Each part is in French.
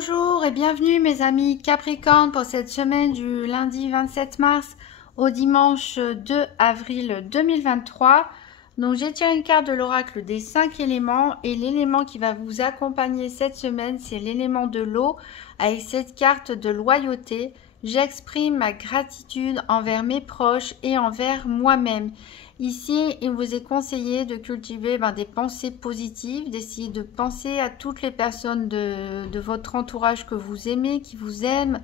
Bonjour et bienvenue mes amis Capricorne pour cette semaine du lundi 27 mars au dimanche 2 avril 2023. Donc j'ai tiré une carte de l'oracle des 5 éléments et l'élément qui va vous accompagner cette semaine c'est l'élément de l'eau avec cette carte de loyauté. J'exprime ma gratitude envers mes proches et envers moi-même. Ici, il vous est conseillé de cultiver des pensées positives, d'essayer de penser à toutes les personnes de votre entourage que vous aimez, qui vous aiment,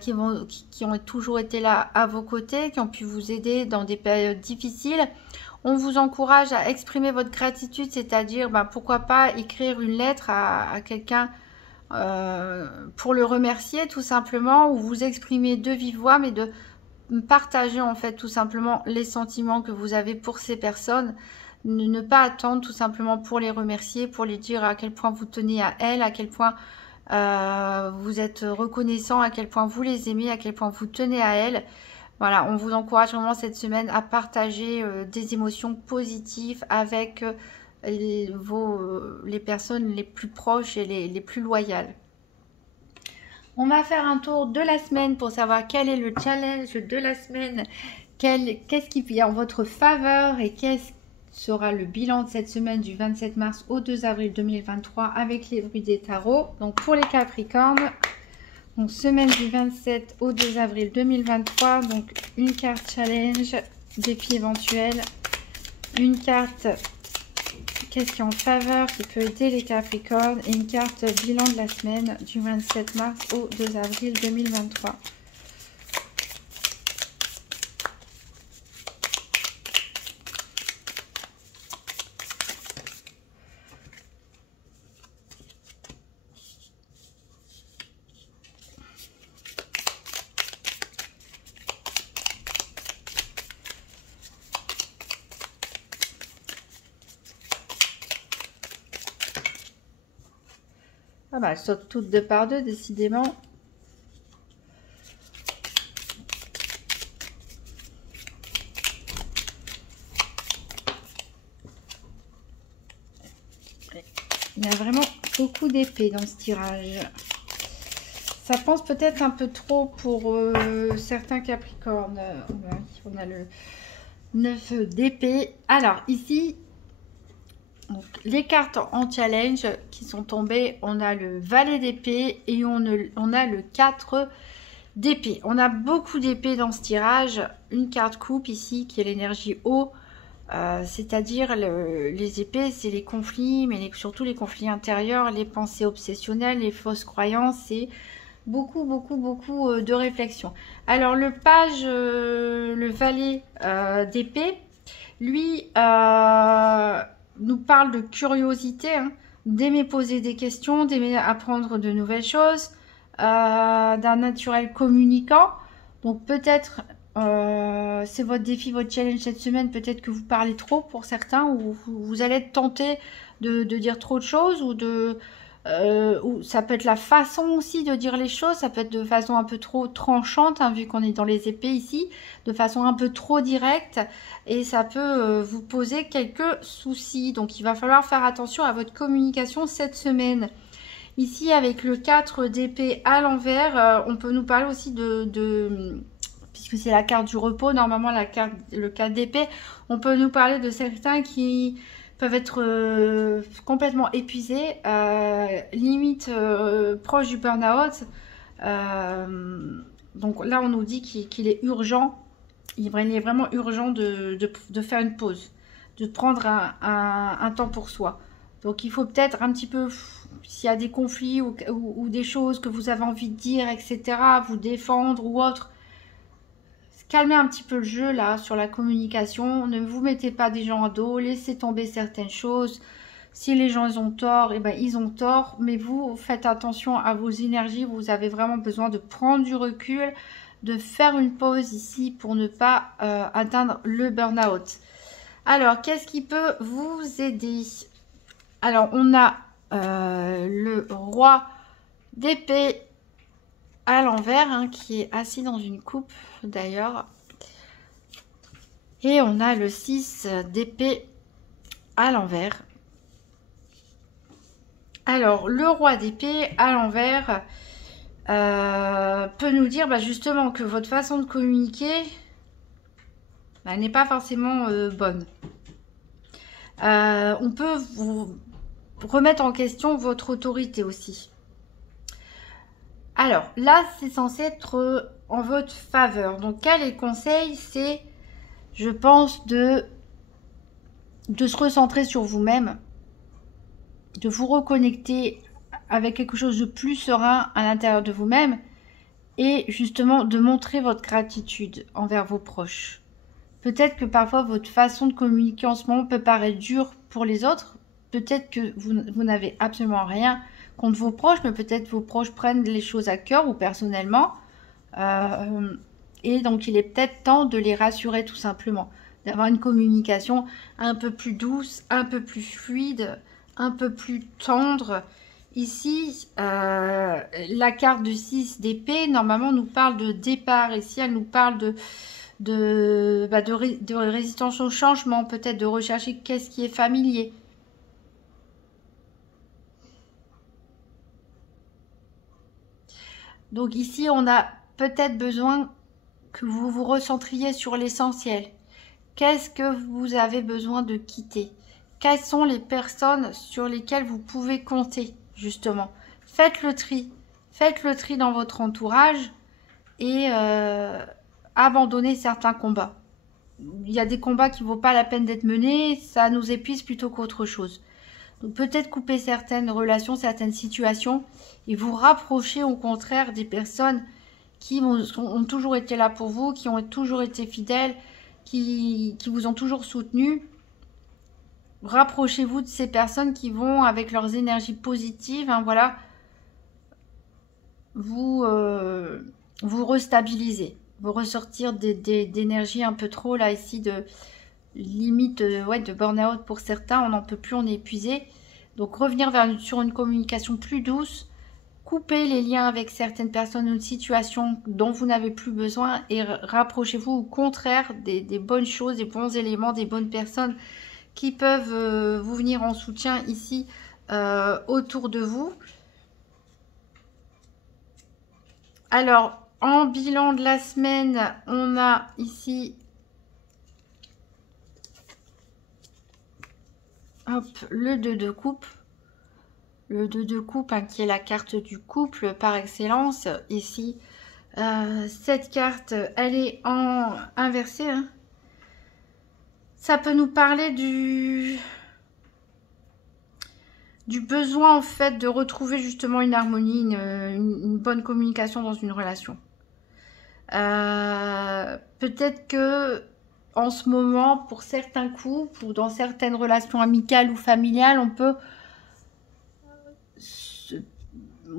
qui ont toujours été là à vos côtés, qui ont pu vous aider dans des périodes difficiles. On vous encourage à exprimer votre gratitude, c'est-à-dire pourquoi pas écrire une lettre à quelqu'un pour le remercier tout simplement, ou vous exprimer de vive voix, mais de partager en fait tout simplement les sentiments que vous avez pour ces personnes. Ne pas attendre tout simplement pour les remercier, pour les dire à quel point vous tenez à elles, à quel point vous êtes reconnaissant, à quel point vous les aimez, à quel point vous tenez à elles. Voilà, on vous encourage vraiment cette semaine à partager des émotions positives avec les personnes les plus proches et les plus loyales. On va faire un tour de la semaine pour savoir quel est le challenge de la semaine, qu'est-ce qui est en votre faveur et qu'est-ce sera le bilan de cette semaine du 27 mars au 2 avril 2023 avec les bruits des tarots. Donc pour les Capricornes, donc semaine du 27 au 2 avril 2023, donc une carte challenge, défi éventuel, une carte question en faveur qui peut aider les Capricornes et une carte bilan de la semaine du 27 mars au 2 avril 2023. Ah bah, elles sautent toutes deux par deux, décidément. Il y a vraiment beaucoup d'épées dans ce tirage. Ça pense peut-être un peu trop pour certains Capricornes. On a le 9 d'épée. Alors, ici... Donc, les cartes en challenge qui sont tombées, on a le valet d'épée et on a le 4 d'épée. On a beaucoup d'épées dans ce tirage. Une carte coupe ici qui est l'énergie eau, c'est-à-dire les épées, c'est les conflits, mais surtout les conflits intérieurs, les pensées obsessionnelles, les fausses croyances et beaucoup de réflexion. Alors le page, le valet d'épée, lui... nous parle de curiosité, d'aimer poser des questions, d'aimer apprendre de nouvelles choses, d'un naturel communicant. Donc peut-être, c'est votre défi, votre challenge cette semaine, peut-être que vous parlez trop pour certains, ou vous allez être tenté de dire trop de choses, ou ça peut être la façon aussi de dire les choses, ça peut être de façon un peu trop tranchante, vu qu'on est dans les épées ici, de façon un peu trop directe, et ça peut vous poser quelques soucis. Donc il va falloir faire attention à votre communication cette semaine. Ici avec le 4 d'épée à l'envers, on peut nous parler aussi puisque c'est la carte du repos, normalement le 4 d'épée, on peut nous parler de certains qui peuvent être complètement épuisés, limite proche du burn-out. Donc là, on nous dit qu'il est urgent, il est vraiment urgent de faire une pause, de prendre un temps pour soi. Donc il faut peut-être un petit peu, s'il y a des conflits ou des choses que vous avez envie de dire, etc., vous défendre ou autre, calmez un petit peu le jeu là sur la communication, ne vous mettez pas des gens à dos, laissez tomber certaines choses. Si les gens ils ont tort, ils ont tort, mais vous faites attention à vos énergies, vous avez vraiment besoin de prendre du recul, de faire une pause ici pour ne pas atteindre le burn-out. Alors, qu'est-ce qui peut vous aider? Alors, on a le roi d'épée à l'envers, qui est assis dans une coupe d'ailleurs. Et on a le 6 d'épée à l'envers. Alors, le roi d'épée à l'envers peut nous dire justement que votre façon de communiquer n'est pas forcément bonne. On peut vous remettre en question votre autorité aussi. Alors, là, c'est censé être en votre faveur. Donc, quel est le conseil? C'est, je pense, de se recentrer sur vous-même, de vous reconnecter avec quelque chose de plus serein à l'intérieur de vous-même et justement de montrer votre gratitude envers vos proches. Peut-être que parfois votre façon de communiquer en ce moment peut paraître dure pour les autres. Peut-être que vous n'avez absolument rien contre vos proches, mais peut-être vos proches prennent les choses à cœur ou personnellement. Et donc il est peut-être temps de les rassurer tout simplement. D'avoir une communication un peu plus douce, un peu plus fluide, un peu plus tendre. Ici, la carte de 6 d'épée, normalement, nous parle de départ. Ici, elle nous parle de résistance au changement, peut-être de rechercher qu'est-ce qui est familier. Donc ici, on a peut-être besoin que vous vous recentriez sur l'essentiel. Qu'est-ce que vous avez besoin de quitter? Quelles sont les personnes sur lesquelles vous pouvez compter, justement? Faites le tri. Faites le tri dans votre entourage et abandonnez certains combats. Il y a des combats qui ne vaut pas la peine d'être menés, ça nous épuise plutôt qu'autre chose. Donc peut-être couper certaines relations, certaines situations et vous rapprocher au contraire des personnes qui ont toujours été là pour vous, qui ont toujours été fidèles, qui vous ont toujours soutenu. Rapprochez-vous de ces personnes qui vont, avec leurs énergies positives, voilà, vous restabiliser, vous ressortir d'énergie un peu trop, là, ici, de limite, de burn-out pour certains. On n'en peut plus, on est épuisé. Donc, revenir sur une communication plus douce, couper les liens avec certaines personnes, une situation dont vous n'avez plus besoin et rapprochez-vous au contraire des bonnes choses, des bons éléments, des bonnes personnes qui peuvent vous venir en soutien ici autour de vous. Alors, en bilan de la semaine, on a ici le 2 de coupe. Le 2 de coupe, qui est la carte du couple par excellence. Ici, cette carte, elle est en inversée. Ça peut nous parler du besoin en fait de retrouver justement une harmonie, une bonne communication dans une relation. Peut-être que en ce moment, pour certains couples ou dans certaines relations amicales ou familiales, on peut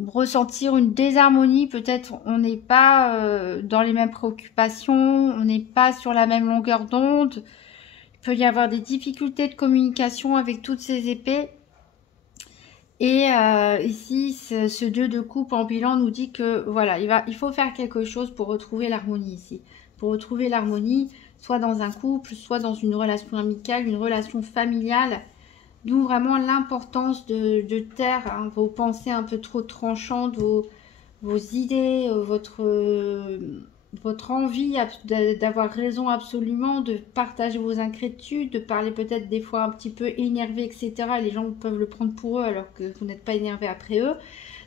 ressentir une désharmonie. Peut-être on n'est pas dans les mêmes préoccupations, on n'est pas sur la même longueur d'onde. Il peut y avoir des difficultés de communication avec toutes ces épées. Et ici, ce 2 de coupe en bilan nous dit que voilà, il faut faire quelque chose pour retrouver l'harmonie ici. Pour retrouver l'harmonie, soit dans un couple, soit dans une relation amicale, une relation familiale. D'où vraiment l'importance de taire vos pensées un peu trop tranchantes, vos idées, votre envie d'avoir raison absolument, de partager vos inquiétudes, de parler peut-être des fois un petit peu énervé, etc. Et les gens peuvent le prendre pour eux alors que vous n'êtes pas énervé après eux.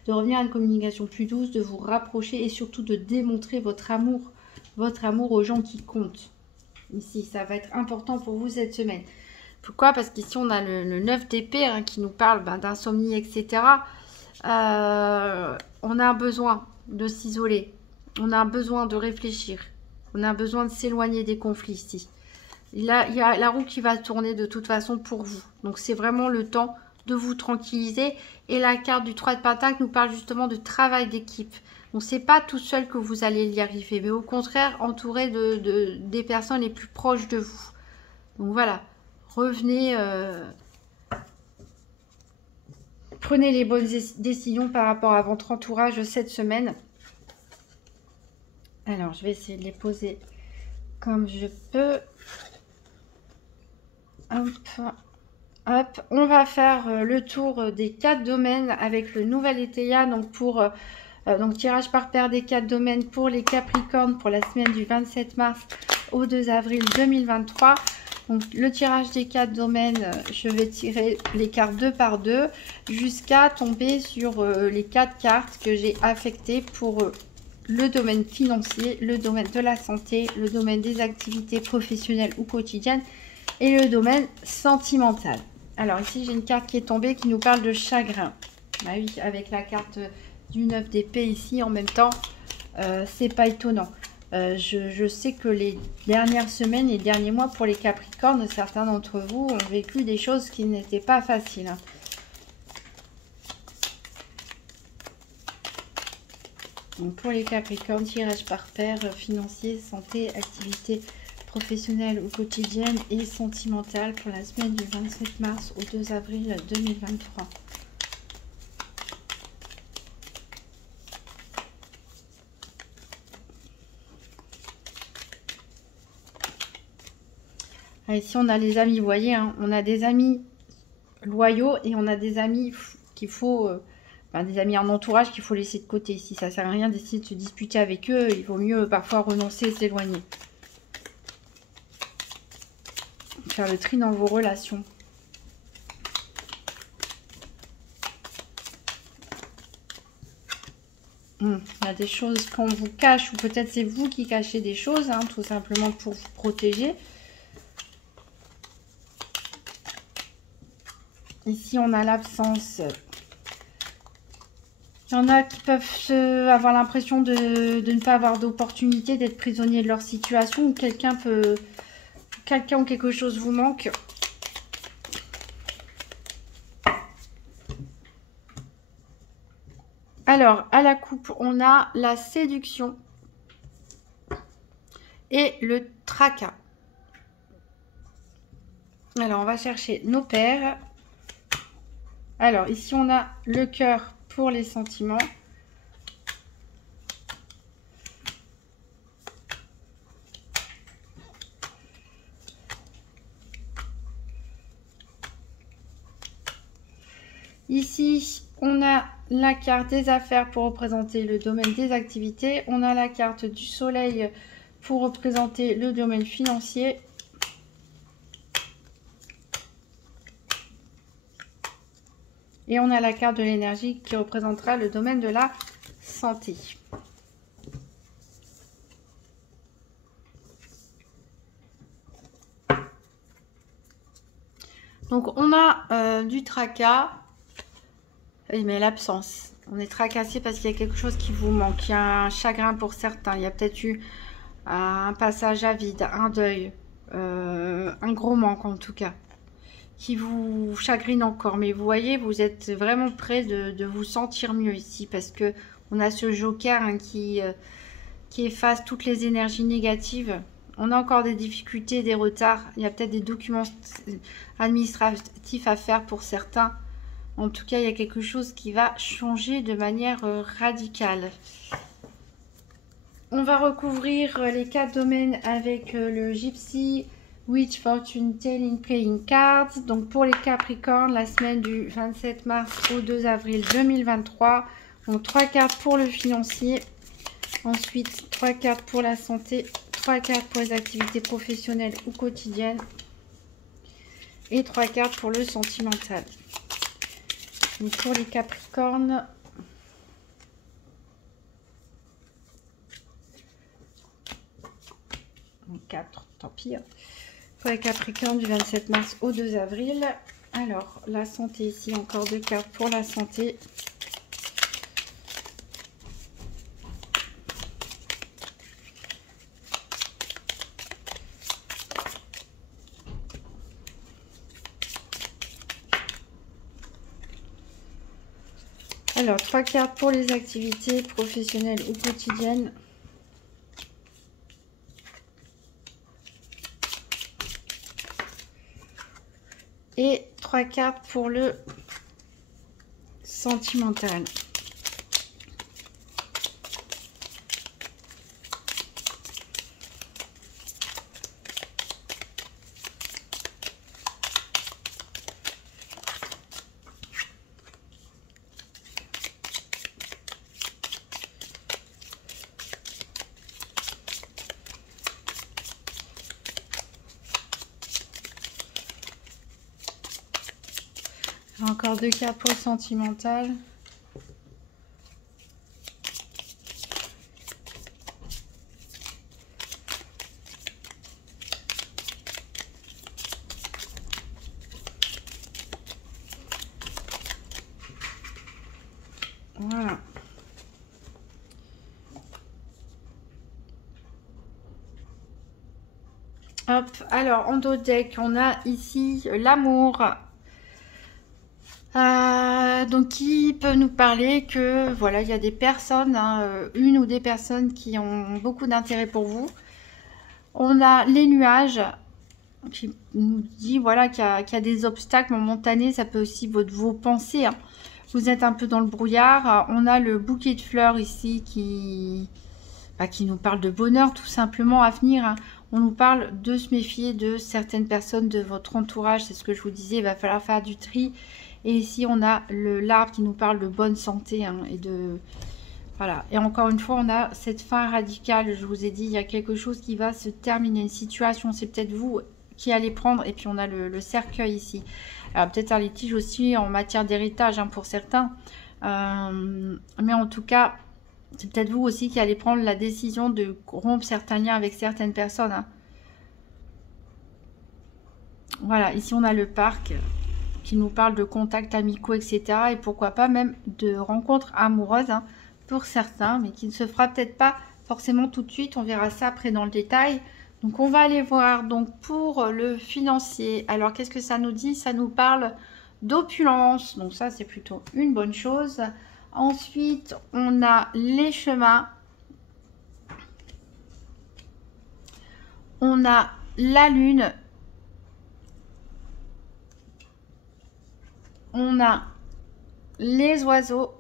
De revenir à une communication plus douce, de vous rapprocher et surtout de démontrer votre amour aux gens qui comptent. Ici, ça va être important pour vous cette semaine. Pourquoi? Parce qu'ici, on a le 9 d'épée qui nous parle d'insomnie, etc. On a un besoin de s'isoler. On a un besoin de réfléchir. On a un besoin de s'éloigner des conflits ici. Là, il y a la roue qui va tourner de toute façon pour vous. Donc, c'est vraiment le temps de vous tranquilliser. Et la carte du 3 de Pentacle nous parle justement de travail d'équipe. Donc, c'est pas tout seul que vous allez y arriver. Mais au contraire, entouré des personnes les plus proches de vous. Donc, voilà. Revenez... Prenez les bonnes décisions par rapport à votre entourage cette semaine. Alors, je vais essayer de les poser comme je peux. Hop. Hop, on va faire le tour des 4 domaines avec le nouvel ETA. Donc donc tirage par paire des 4 domaines pour les Capricornes pour la semaine du 27 mars au 2 avril 2023. Donc le tirage des 4 domaines, je vais tirer les cartes 2 par 2 jusqu'à tomber sur les 4 cartes que j'ai affectées pour le domaine financier, le domaine de la santé, le domaine des activités professionnelles ou quotidiennes et le domaine sentimental. Alors ici j'ai une carte qui est tombée qui nous parle de chagrin. Ah oui, avec la carte du 9 d'épée ici en même temps, c'est pas étonnant. Je sais que les dernières semaines et derniers mois pour les Capricornes, certains d'entre vous ont vécu des choses qui n'étaient pas faciles. Hein. Donc pour les Capricornes, tirage par paire, financier, santé, activité professionnelle ou quotidienne et sentimentale pour la semaine du 27 mars au 2 avril 2023. Ah, ici on a les amis, vous voyez, hein, on a des amis loyaux et on a des amis qu'il faut, des amis en entourage qu'il faut laisser de côté. Si ça sert à rien d'essayer de se disputer avec eux, il vaut mieux parfois renoncer et s'éloigner. Faire le tri dans vos relations. Il y a des choses qu'on vous cache, ou peut-être c'est vous qui cachez des choses, hein, tout simplement pour vous protéger. Ici, on a l'absence. Il y en a qui peuvent avoir l'impression de ne pas avoir d'opportunité, d'être prisonnier de leur situation, ou quelqu'un ou quelque chose vous manque. Alors, à la coupe, on a la séduction et le tracas. Alors, on va chercher nos paires. Alors, ici, on a le cœur pour les sentiments. Ici, on a la carte des affaires pour représenter le domaine des activités. On a la carte du soleil pour représenter le domaine financier. Et on a la carte de l'énergie qui représentera le domaine de la santé. Donc on a du tracas. Mais l'absence. On est tracassé parce qu'il y a quelque chose qui vous manque. Il y a un chagrin pour certains. Il y a peut-être eu un passage à vide, un deuil, un gros manque en tout cas, qui vous chagrine encore. Mais vous voyez, vous êtes vraiment près de vous sentir mieux ici parce que on a ce joker hein, qui efface toutes les énergies négatives. On a encore des difficultés, des retards. Il y a peut-être des documents administratifs à faire pour certains. En tout cas, il y a quelque chose qui va changer de manière radicale. On va recouvrir les 4 domaines avec le Gypsy Witch Fortune Telling Playing Cards. Donc pour les Capricornes, la semaine du 27 mars au 2 avril 2023. Donc 3 cartes pour le financier. Ensuite, 3 cartes pour la santé. 3 cartes pour les activités professionnelles ou quotidiennes. Et 3 cartes pour le sentimental. Donc pour les Capricornes, donc 4, tant pis. Pour les Capricornes du 27 mars au 2 avril. Alors, la santé ici, encore 2 cartes pour la santé. Alors, 3 cartes pour les activités professionnelles ou quotidiennes. Et 3 cartes pour le sentimental. Encore 2 cartes pour le sentimental. Voilà. Hop, alors en dos deck, on a ici l'amour. Donc qui peut nous parler que voilà, il y a des personnes, hein, une ou des personnes qui ont beaucoup d'intérêt pour vous. On a les nuages qui nous dit voilà qu'il y a des obstacles momentanés, ça peut aussi être vos pensées, hein. Vous êtes un peu dans le brouillard. On a le bouquet de fleurs ici qui nous parle de bonheur tout simplement à venir, hein. On nous parle de se méfier de certaines personnes de votre entourage, c'est ce que je vous disais, il va falloir faire du tri. Et ici on a l'arbre qui nous parle de bonne santé, hein, et de... Voilà, et encore une fois on a cette fin radicale, je vous ai dit, il y a quelque chose qui va se terminer, une situation, c'est peut-être vous qui allez prendre, et puis on a le cercueil ici. Alors peut-être un litige aussi en matière d'héritage, hein, pour certains, mais en tout cas... C'est peut-être vous aussi qui allez prendre la décision de rompre certains liens avec certaines personnes, hein. Voilà, ici on a le parc qui nous parle de contacts amicaux, etc. Et pourquoi pas même de rencontres amoureuses, hein, pour certains, mais qui ne se fera peut-être pas forcément tout de suite. On verra ça après dans le détail. Donc on va aller voir donc pour le financier. Alors qu'est-ce que ça nous dit? Ça nous parle d'opulence. Donc ça c'est plutôt une bonne chose. Ensuite, on a les chemins. On a la lune. On a les oiseaux.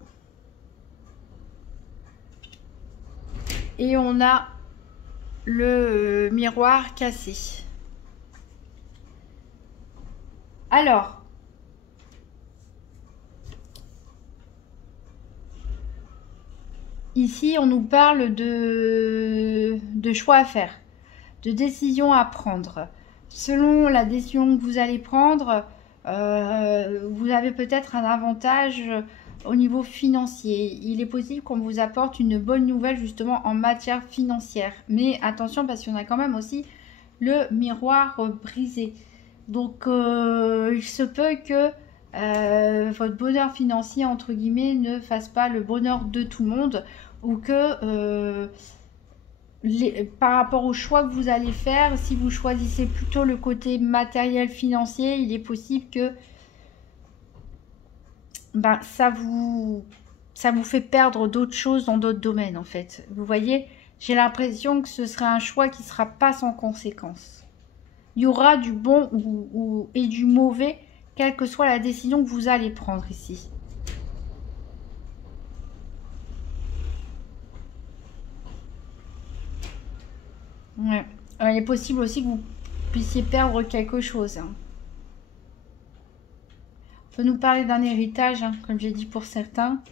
Et on a le miroir cassé. Alors, ici, on nous parle de choix à faire, de décisions à prendre. Selon la décision que vous allez prendre, vous avez peut-être un avantage au niveau financier. Il est possible qu'on vous apporte une bonne nouvelle justement en matière financière. Mais attention parce qu'on a quand même aussi le miroir brisé. Donc, il se peut que votre bonheur financier, entre guillemets, ne fasse pas le bonheur de tout le monde, ou que par rapport au choix que vous allez faire, si vous choisissez plutôt le côté matériel financier, il est possible que ça vous fait perdre d'autres choses dans d'autres domaines en fait. Vous voyez, j'ai l'impression que ce sera un choix qui ne sera pas sans conséquence. Il y aura du bon et du mauvais, quelle que soit la décision que vous allez prendre ici. Ouais. Alors, il est possible aussi que vous puissiez perdre quelque chose, hein. On peut nous parler d'un héritage, hein, comme j'ai dit pour certains.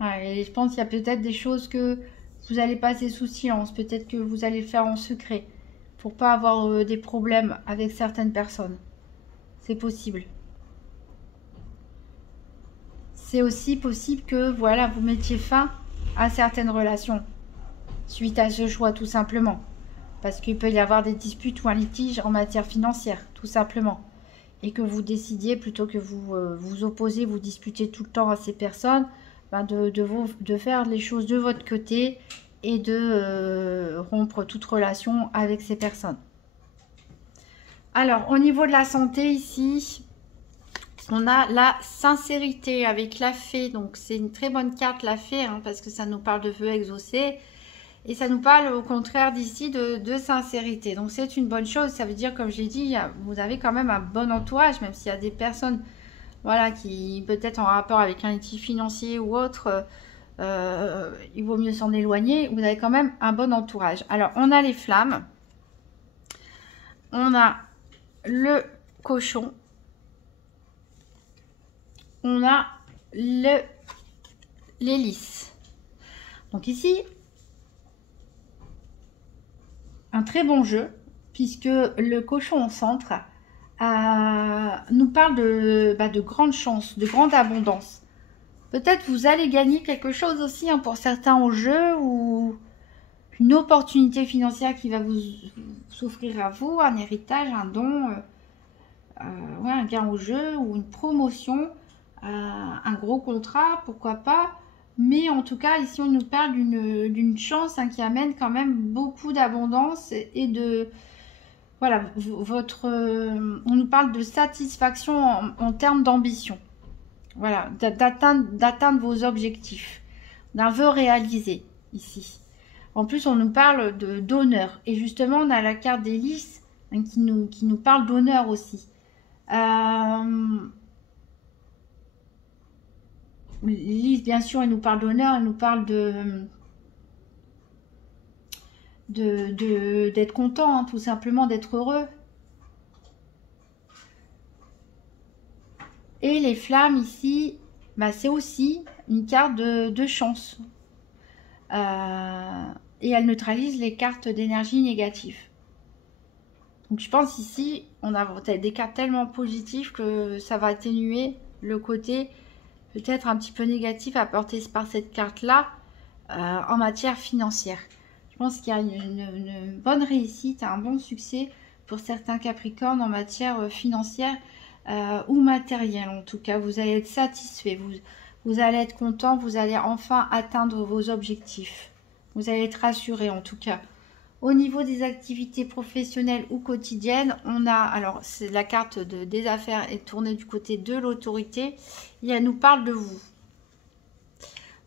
Ouais, et je pense qu'il y a peut-être des choses que vous allez passer sous silence. Peut-être que vous allez le faire en secret pour pas avoir des problèmes avec certaines personnes. C'est possible. C'est aussi possible que voilà, vous mettiez fin à certaines relations suite à ce choix tout simplement. Parce qu'il peut y avoir des disputes ou un litige en matière financière, tout simplement. Et que vous décidiez, plutôt que vous vous opposez, vous disputez tout le temps à ces personnes, de faire les choses de votre côté et de rompre toute relation avec ces personnes. Alors, au niveau de la santé, ici, on a la sincérité avec la fée. Donc, c'est une très bonne carte, la fée, hein, parce que ça nous parle de vœux exaucés. Et ça nous parle au contraire d'ici de sincérité. Donc c'est une bonne chose. Ça veut dire, comme j'ai dit, vous avez quand même un bon entourage, même s'il y a des personnes, voilà, qui peut-être en rapport avec un litige financier ou autre, il vaut mieux s'en éloigner. Vous avez quand même un bon entourage. Alors on a les flammes. On a le cochon. On a l'hélice. Donc ici... un très bon jeu, puisque le cochon au centre nous parle de grandes chances, de grande abondance. Peut-être vous allez gagner quelque chose aussi, hein, pour certains au jeu, ou une opportunité financière qui va vous s'offrir à vous, un héritage, un don, ouais, un gain au jeu ou une promotion, un gros contrat, pourquoi pas. Mais en tout cas, ici, on nous parle d'une chance, hein, qui amène quand même beaucoup d'abondance et de... Voilà, on nous parle de satisfaction en termes d'ambition. Voilà, d'atteindre vos objectifs, d'un vœu réalisé ici. En plus, on nous parle d'honneur. Et justement, on a la carte des lys, hein, qui nous parle d'honneur aussi. Lys, bien sûr, elle nous parle d'honneur, elle nous parle d'être content, hein, tout simplement, d'être heureux. Et les flammes ici, bah, c'est aussi une carte de chance. Et elle neutralise les cartes d'énergie négatives. Donc je pense ici, on a des cartes tellement positives que ça va atténuer le côté peut-être un petit peu négatif apporté par cette carte-là, en matière financière. Je pense qu'il y a une bonne réussite, un bon succès pour certains Capricornes en matière financière, ou matérielle. En tout cas, vous allez être satisfait, vous allez être content, vous allez enfin atteindre vos objectifs. Vous allez être rassuré en tout cas. Au niveau des activités professionnelles ou quotidiennes, on a, alors c'est la carte des affaires est tournée du côté de l'autorité et elle nous parle de vous.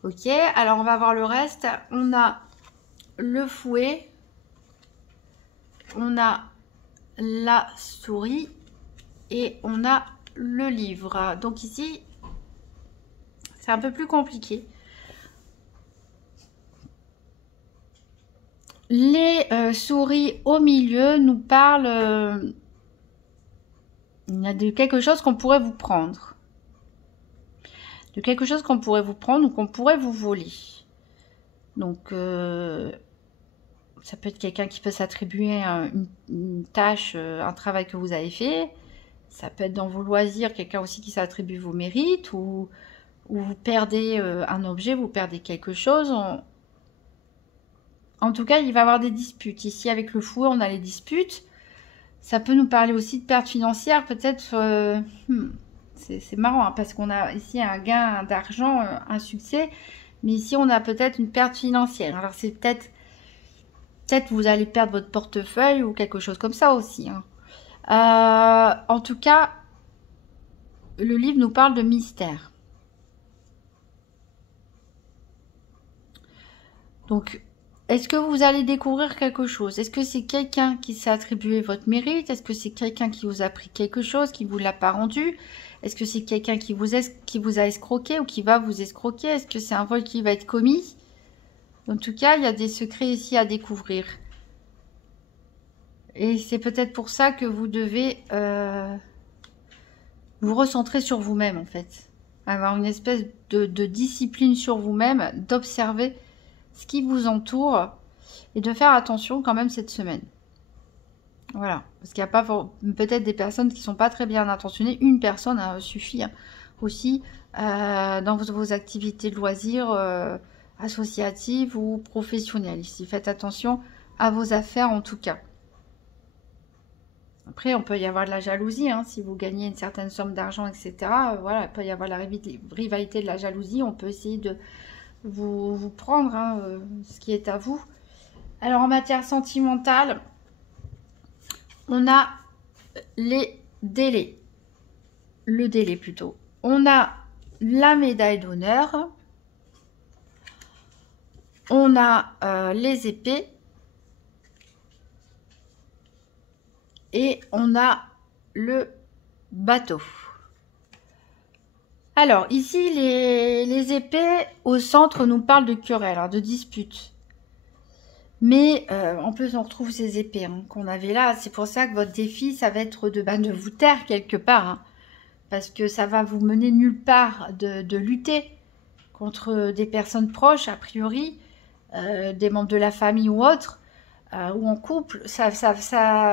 Ok, alors on va voir le reste. On a le fouet, on a la souris et on a le livre. Donc ici, c'est un peu plus compliqué. Les souris au milieu nous parlent de quelque chose qu'on pourrait vous prendre. De quelque chose qu'on pourrait vous prendre ou qu'on pourrait vous voler. Donc, ça peut être quelqu'un qui peut s'attribuer une tâche, un travail que vous avez fait. Ça peut être dans vos loisirs, quelqu'un aussi qui s'attribue vos mérites. Ou vous perdez un objet, vous perdez quelque chose. En tout cas, il va y avoir des disputes. Ici, avec le fouet, on a les disputes. Ça peut nous parler aussi de perte financière. Peut-être, c'est marrant, hein, parce qu'on a ici un gain d'argent, un succès. Mais ici, on a peut-être une perte financière. Alors, c'est peut-être vous allez perdre votre portefeuille ou quelque chose comme ça aussi, hein. En tout cas, le livre nous parle de mystère. Donc, est-ce que vous allez découvrir quelque chose? Est-ce que c'est quelqu'un qui s'est attribué votre mérite? Est-ce que c'est quelqu'un qui vous a pris quelque chose, qui ne vous l'a pas rendu? Est-ce que c'est quelqu'un qui vous a escroqué ou qui va vous escroquer? Est-ce que c'est un vol qui va être commis? En tout cas, il y a des secrets ici à découvrir. Et c'est peut-être pour ça que vous devez vous recentrer sur vous-même, en fait. Avoir une espèce de discipline sur vous-même, d'observer ce qui vous entoure et de faire attention quand même cette semaine. Voilà, parce qu'il y a pas peut-être des personnes qui sont pas très bien intentionnées. Une personne suffit, hein, aussi dans vos activités de loisirs associatives ou professionnelles. Ici, faites attention à vos affaires en tout cas. Après, on peut y avoir de la jalousie, hein, si vous gagnez une certaine somme d'argent, etc. Voilà, il peut y avoir la rivalité de la jalousie. On peut essayer de vous prendre, hein, ce qui est à vous. Alors, en matière sentimentale, on a les délais. Le délai plutôt. On a la médaille d'honneur. On a les épées. Et on a le bateau. Alors, ici, les épées au centre nous parlent de querelles, hein, de disputes. Mais en plus, on retrouve ces épées, hein, qu'on avait là. C'est pour ça que votre défi, ça va être de vous taire quelque part. Hein, parce que ça va vous mener nulle part de lutter contre des personnes proches, a priori, des membres de la famille ou autres. ou en couple,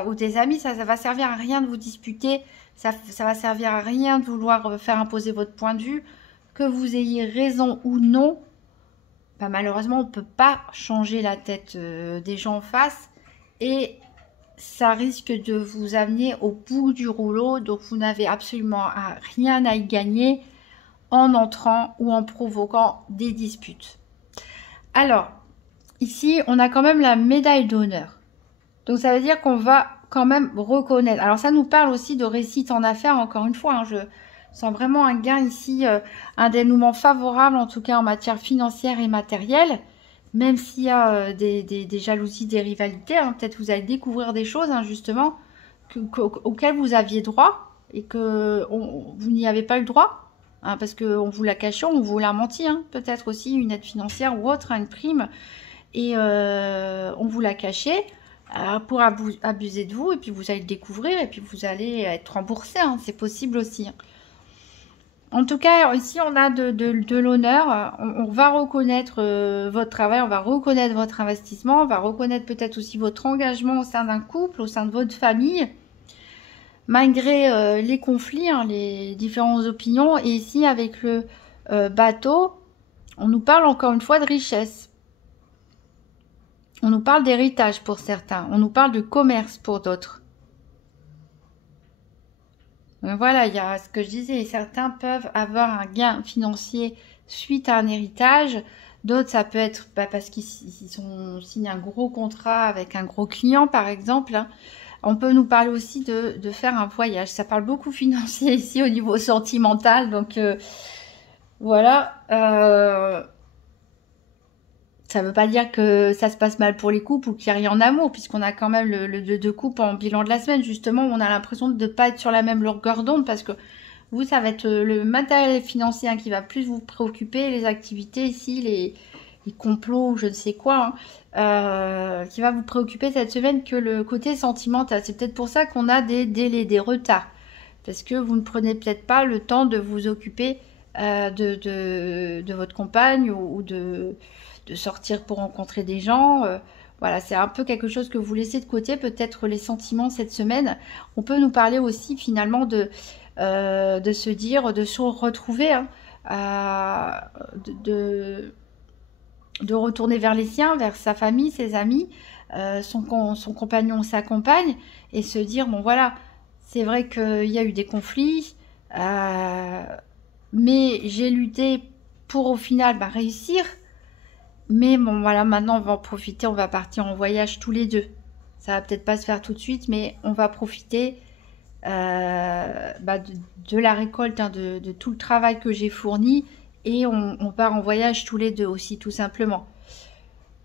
ou des amis, ça va servir à rien de vous disputer, ça va servir à rien de vouloir faire imposer votre point de vue, que vous ayez raison ou non. Bah, malheureusement, on ne peut pas changer la tête des gens en face, et ça risque de vous amener au bout du rouleau, donc vous n'avez absolument rien à y gagner en entrant ou en provoquant des disputes. Alors, ici, on a quand même la médaille d'honneur. Donc, ça veut dire qu'on va quand même reconnaître. Alors, ça nous parle aussi de réussite en affaires, encore une fois. Hein, je sens vraiment un gain ici, un dénouement favorable, en tout cas en matière financière et matérielle. Même s'il y a des jalousies, des rivalités, hein, peut-être vous allez découvrir des choses, hein, justement, auxquelles vous aviez droit et que vous n'y avez pas eu droit, hein, parce qu'on vous l'a caché, on vous l'a menti, hein, peut-être aussi une aide financière ou autre, hein, une prime, et on vous l'a caché pour abuser de vous, et puis vous allez le découvrir, et puis vous allez être remboursé, hein, c'est possible aussi. Hein. En tout cas, ici, on a de l'honneur. On va reconnaître votre travail, on va reconnaître votre investissement, on va reconnaître peut-être aussi votre engagement au sein d'un couple, au sein de votre famille, malgré les conflits, hein, les différentes opinions. Et ici, avec le bateau, on nous parle encore une fois de richesse. On nous parle d'héritage pour certains, on nous parle de commerce pour d'autres. Voilà, il y a ce que je disais, certains peuvent avoir un gain financier suite à un héritage, d'autres ça peut être parce qu'ils signent un gros contrat avec un gros client par exemple. Hein. On peut nous parler aussi de faire un voyage, ça parle beaucoup financier ici au niveau sentimental, donc voilà. Ça ne veut pas dire que ça se passe mal pour les couples ou qu'il n'y a rien en amour, puisqu'on a quand même le 2 de coupe en bilan de la semaine, justement, où on a l'impression de ne pas être sur la même longueur d'onde, parce que vous, ça va être le matériel financier qui va plus vous préoccuper, les activités ici, les complots, je ne sais quoi, hein, qui va vous préoccuper cette semaine que le côté sentimental. C'est peut-être pour ça qu'on a des délais, des retards, parce que vous ne prenez peut-être pas le temps de vous occuper de votre compagne ou de sortir pour rencontrer des gens. Voilà, c'est un peu quelque chose que vous laissez de côté, peut-être les sentiments cette semaine. On peut nous parler aussi finalement de se dire, de se retrouver, hein, de retourner vers les siens, vers sa famille, ses amis, son compagnon, sa compagne, et se dire, bon voilà, c'est vrai qu'il y a eu des conflits, mais j'ai lutté pour au final réussir. Mais bon, voilà, maintenant on va en profiter, on va partir en voyage tous les deux. Ça va peut-être pas se faire tout de suite, mais on va profiter de la récolte, hein, de tout le travail que j'ai fourni. Et on part en voyage tous les deux aussi, tout simplement.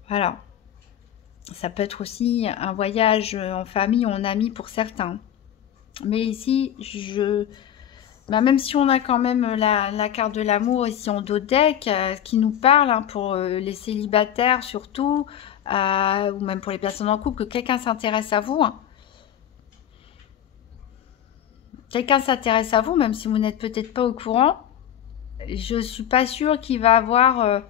Voilà. Ça peut être aussi un voyage en famille ou en amis pour certains. Mais ici, même si on a quand même la carte de l'amour ici en dos de deck, qui nous parle, hein, pour les célibataires surtout, ou même pour les personnes en couple, que quelqu'un s'intéresse à vous. Hein. Quelqu'un s'intéresse à vous, même si vous n'êtes peut-être pas au courant. Je suis pas sûre qu'il va avoir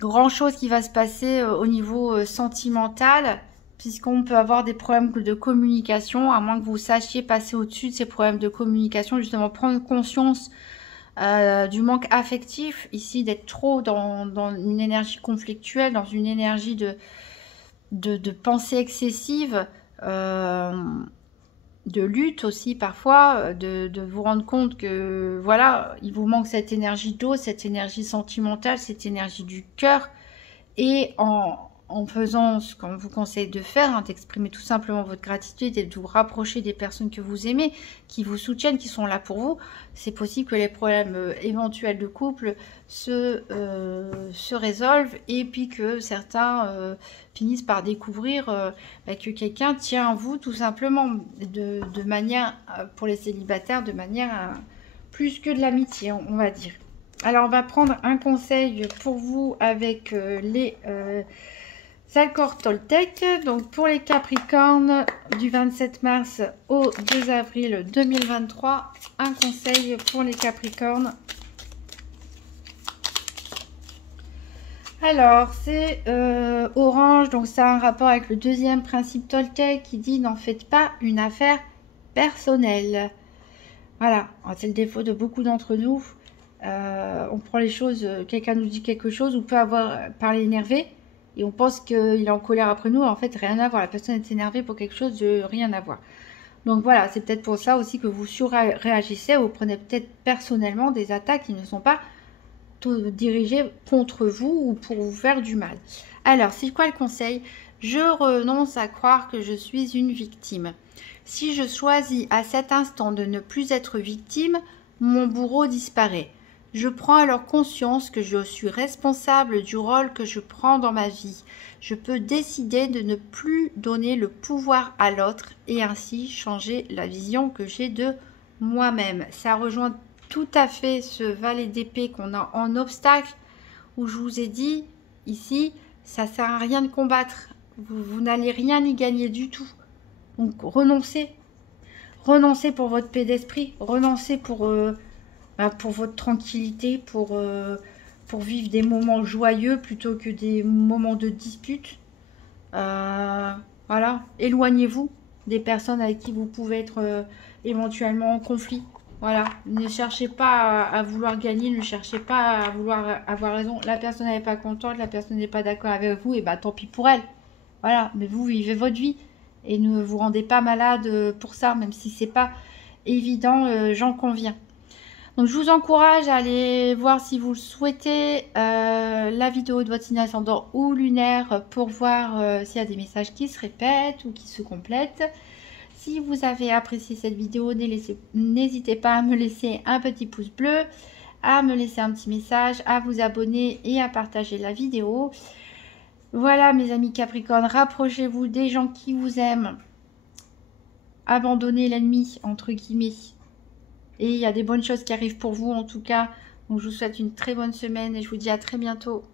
grand chose qui va se passer au niveau sentimental, puisqu'on peut avoir des problèmes de communication, à moins que vous sachiez passer au-dessus de ces problèmes de communication, justement prendre conscience du manque affectif, ici d'être trop dans une énergie conflictuelle, dans une énergie de pensée excessive, de lutte aussi parfois, de vous rendre compte que voilà, il vous manque cette énergie d'eau, cette énergie sentimentale, cette énergie du cœur, et en faisant ce qu'on vous conseille de faire, hein, d'exprimer tout simplement votre gratitude et de vous rapprocher des personnes que vous aimez, qui vous soutiennent, qui sont là pour vous, c'est possible que les problèmes éventuels de couple se résolvent, et puis que certains finissent par découvrir que quelqu'un tient à vous tout simplement de manière, pour les célibataires, de manière plus que de l'amitié, on va dire. Alors on va prendre un conseil pour vous avec les Zalcor Toltec. Donc pour les Capricornes du 27 mars au 2 avril 2023, un conseil pour les Capricornes. Alors, c'est Orange, donc ça a un rapport avec le deuxième principe Toltec qui dit n'en faites pas une affaire personnelle. Voilà, c'est le défaut de beaucoup d'entre nous. On prend les choses, quelqu'un nous dit quelque chose, ou peut avoir parlé énervé, et on pense qu'il est en colère après nous, en fait rien à voir, la personne est énervée pour quelque chose de rien à voir. Donc voilà, c'est peut-être pour ça aussi que vous surréagissez, vous prenez peut-être personnellement des attaques qui ne sont pas dirigées contre vous ou pour vous faire du mal. Alors, c'est quoi le conseil? Je renonce à croire que je suis une victime. Si je choisis à cet instant de ne plus être victime, mon bourreau disparaît. Je prends alors conscience que je suis responsable du rôle que je prends dans ma vie. Je peux décider de ne plus donner le pouvoir à l'autre et ainsi changer la vision que j'ai de moi-même. Ça rejoint tout à fait ce valet d'épée qu'on a en obstacle où je vous ai dit ici, ça sert à rien de combattre. Vous n'allez rien y gagner du tout. Donc renoncez. Renoncez pour votre paix d'esprit. Renoncez pour votre tranquillité, pour vivre des moments joyeux plutôt que des moments de dispute. Voilà. Éloignez-vous des personnes avec qui vous pouvez être éventuellement en conflit. Voilà. Ne cherchez pas à vouloir gagner, ne cherchez pas à vouloir avoir raison. La personne n'est pas contente, la personne n'est pas d'accord avec vous, et bah tant pis pour elle. Voilà. Mais vous vivez votre vie et ne vous rendez pas malade pour ça, même si c'est pas évident, j'en conviens. Donc je vous encourage à aller voir si vous le souhaitez la vidéo de votre signe ascendant ou lunaire pour voir s'il y a des messages qui se répètent ou qui se complètent. Si vous avez apprécié cette vidéo, n'hésitez pas à me laisser un petit pouce bleu, à me laisser un petit message, à vous abonner et à partager la vidéo. Voilà mes amis Capricorne, rapprochez-vous des gens qui vous aiment. Abandonnez l'ennemi, entre guillemets. Et il y a des bonnes choses qui arrivent pour vous en tout cas. Donc je vous souhaite une très bonne semaine et je vous dis à très bientôt.